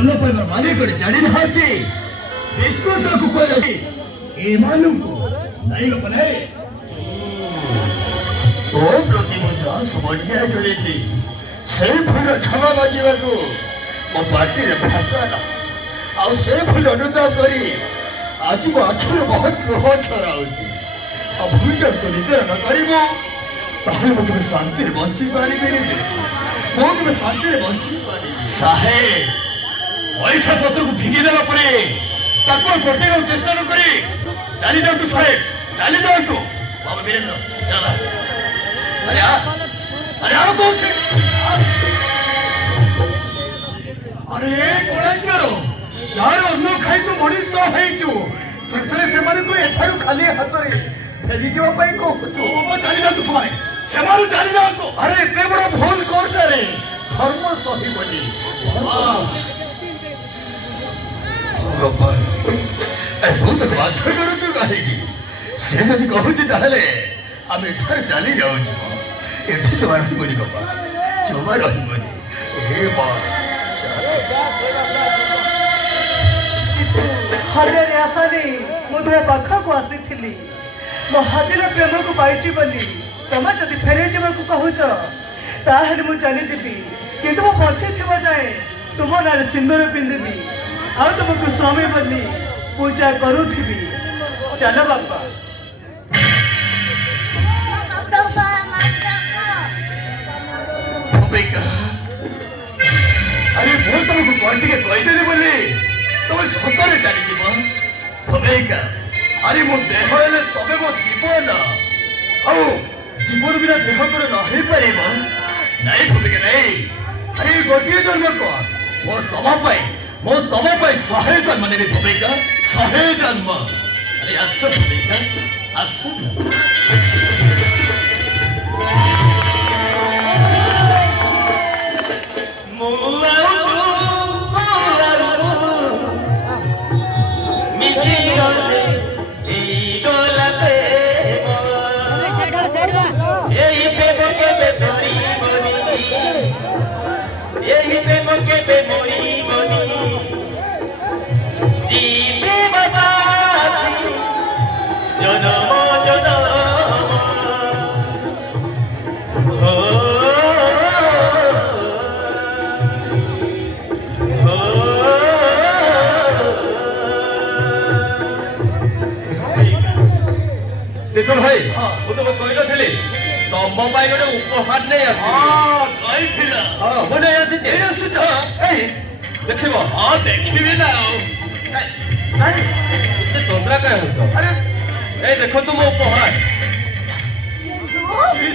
ଭଲ ପାଇବା ମାନେ କରି ଜାଣିନାହାନ୍ତି ବିଶ୍ୱାସକୁ କୁହାଯାଏ ଏମାନଙ୍କୁ ନାଇଁ ଲୋକ ନାଇଁ ତୋ ପ୍ରତି ମୁଁ ଯାହା ସବୁ ଅନ୍ୟାୟ କରିଛି ସେଇ ଭୁଲ କ୍ଷମା ମାଗିବାକୁ ମୋ ପାଟିରେ ଭାଷା ନା ଆଉ ସେ ଭୁଲ ଅନୁତାପ କରି ଆଜି ମୋ ଆଖିରେ ବହୁତ ଲୁହ ଛରାଉଛି ଆଉ ଭୂମିକାକୁ ନିଜର ନ କରିବ ତାହେଲେ ମୁଁ କେବେ ଶାନ୍ତିରେ ବଞ୍ଚି ପାରିବିନି ଯେ ମୁଁ କେବେ ଶାନ୍ତିରେ ବଞ୍ଚି ପାରିବି ସାହେବ ପଇସା ପତ୍ରକୁ ଫିଙ୍ଗି ଦେଲା ପରେ ତାକୁ ଗୋଟେଇବାକୁ ଚେଷ୍ଟା ନ କରି ଚାଲି ଯାଆନ୍ତୁ ସାହେବ ଚାଲି ଯାଆନ୍ତୁ ବାବା ବୀରେନ୍ଦ୍ର ଚାଲ ଆରେ ଆଉ କହୁଛି ଆରେ କଳାଙ୍କର ଯାହାର ଅନ୍ନ ଖାଇକୁ ମଣିଷ ହେଇଛୁ ଶେଷରେ ସେମାନଙ୍କୁ ଏଠାରୁ ଖାଲି ହାତରେ ଫେରିଯିବା ପାଇଁ କହୁଛୁ ଚାଲି ଯାଆନ୍ତୁ ସେମାନେ ଚାଲି ଯାଆନ୍ତୁ ଆରେ ଏତେ ବଡ଼ ଭୁଲ କରିନାରେ ଧର୍ମ ସହିବନି ତୁ ତାକୁ ବାଧ୍ୟ କରୁଛୁ କାହିଁକି ସେ ଯଦି କହୁଛି ତାହେଲେ ଆମେ ଏଠାରେ ଚାଲି ଯାଉଛୁ ଏଠି ଜମା ରହିବନି ବାପା ଜମା ରହିବନି ହେ ମା ହଜାରେ ଆଶା ନେଇ ମୁଁ ତୁମ ପାଖକୁ ଆସିଥିଲି ମୋ ହାତୀର ପ୍ରେମକୁ ପାଇଛି ବୋଲି ତମେ ଯଦି ଫେରେଇ ଯିବାକୁ କହୁଛ ତାହେଲେ ମୁଁ ଚାଲିଯିବି କିନ୍ତୁ ମୁଁ ବଞ୍ଚିଥିବା ଯାଏ ତୁମ ନାଁରେ ସିନ୍ଦୁର ପିନ୍ଧିବି ଆଉ ତୁମକୁ ସ୍ୱାମୀ ବୋଲି ପୂଜା କରୁଥିବି ଚାଲ ବାପା ଆରେ ମୁଁ ତମକୁ କଣ ଟିକେ କହିଦେଲି ବୋଲି ତମେ ସତରେ ଚାଲିଯିବ ଭବେଇକା ଆରେ ମୋ ଦେହ ହେଲେ ତମେ ମୋ ଜୀବନ ଆଉ ଜୀବନ ବିନା ଦେହ କଣ ରହିପାରିବ ନାଇଁ ଭୂମିକା ନାଇଁ ଆରେ ଗୋଟିଏ ଜନ୍ମ କଣ ମୋ ତମ ପାଇଁ 100 ଜନ୍ମ ନେବି ଭୂମିକା 100 ଜନ୍ମ ଆରେ ଆସ ଭୂମିକା ଆସ चेतन भाई ମୁଁ ତମକୁ କହିନଥିଲି ତମ ପାଇଁ ଗୋଟେ ଉପହାର ନେଇ କହିଥିଲା ମୁଁ ନେଇ ଆସିଛି ଦେଖିବ ଦେଖିବି ନା ଏତେ ତନ୍ଦ୍ରା କାହିଁ ହଉଛ ଆରେ ଏଇ ଦେଖନ୍ତୁ ମୋ ଉପହାର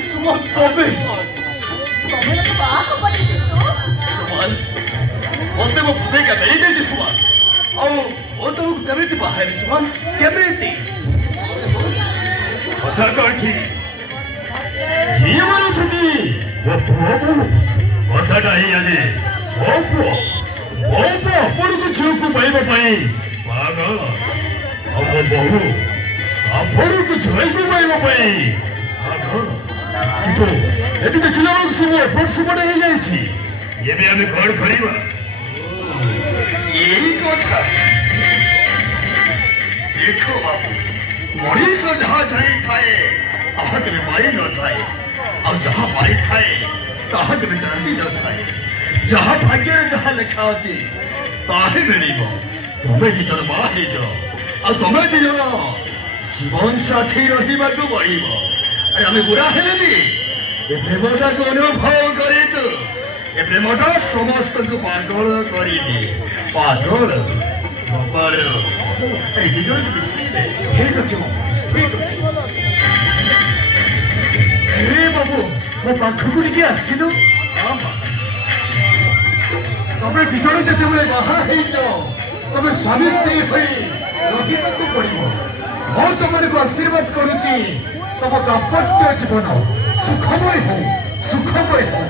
ସୁମନ ତମେ ସୁମନ ମତେ ମୋ ଭୂମିକା ମିଳିଯାଇଛି ସୁମନ ଆଉ ମୁଁ ତମକୁ କେମିତି ବାହା ହେବି ସୁମନ କେମିତି କଥା କଣ ଠିକ କିଏ ମାରୁଛନ୍ତି କଥାଟା ହିଁ ଆଜି ମୋ ପୁଅ ଆପଣଙ୍କୁ ଝିଅକୁ ପାଇବା ପାଇଁ ପାଗଳ ଆଉ ମୋ ବୋହୂ ଆପଣଙ୍କୁ ଝିଅକୁ ପାଇବା ପାଇଁ ପାଗଳ କିନ୍ତୁ ଏଠି ଦେଖିଲା ବେଳକୁ ସବୁ ଏପଟ ସେପଟ ହେଇଯାଇଛି ଏବେ ଆମେ କଣ କରିବା ଏଇ କଥା ଦେଖ ବାବୁ ମଣିଷ ଯାହା ଚାହିଁଥାଏ ତାହା କେବେ ପାଇ ନଥାଏ ଆଉ ଯାହା ପାଇଥାଏ ତାହା କେବେ ଜାଣି ନଥାଏ ଯାହା ଭାଗ୍ୟରେ ଯାହା ଲେଖା ଅଛି ତାହା ମିଳିବ ତମେ ଦି ଜଣ ବାହା ହେଇଛ ଆଉ ତମେ ଦି ଜଣ ଜୀବନ ସାଥୀ ରହିବାକୁ ପଡ଼ିବ ଆରେ ଆମେ ବୁଢ଼ା ହେଲେ ବି ଏ ପ୍ରେମଟାକୁ ଅନୁଭବ କରିଛୁ ଏ ପ୍ରେମଟା ସମସ୍ତଙ୍କୁ ପାଗଳ କରିଦିଏ ପାଗଳ କପାଳ ଆରେ ଦି ଜଣ ମିଶିବେ ଠିକ ଅଛି ଠିକ ଅଛି ହେ ବାବୁ ମୋ ପାଖକୁ ଟିକେ ଆସିଲୁ ତମେ ଦି ଜଣ ଯେତେବେଳେ ବାହା ହେଇଛ ତମେ ସ୍ୱାମୀ ସ୍ତ୍ରୀ ହୋଇ ରହିବାକୁ ପଡ଼ିବ ମୁଁ ତମକୁ ଆଶୀର୍ବାଦ କରୁଛି ତମ ଦାମ୍ପତ୍ୟ ଜୀବନ ସୁଖମୟ ହଉ ସୁଖମୟ ହଉ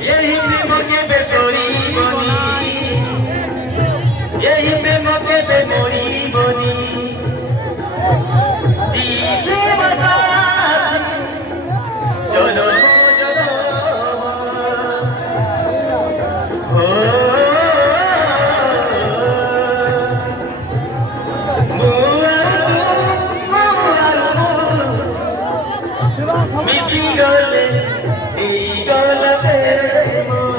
यही प्रेम के बेसोरी बनी यही प्रेम के बेमोरी बनी जीते बसा जनम जनम मिसी गले गला प्रेम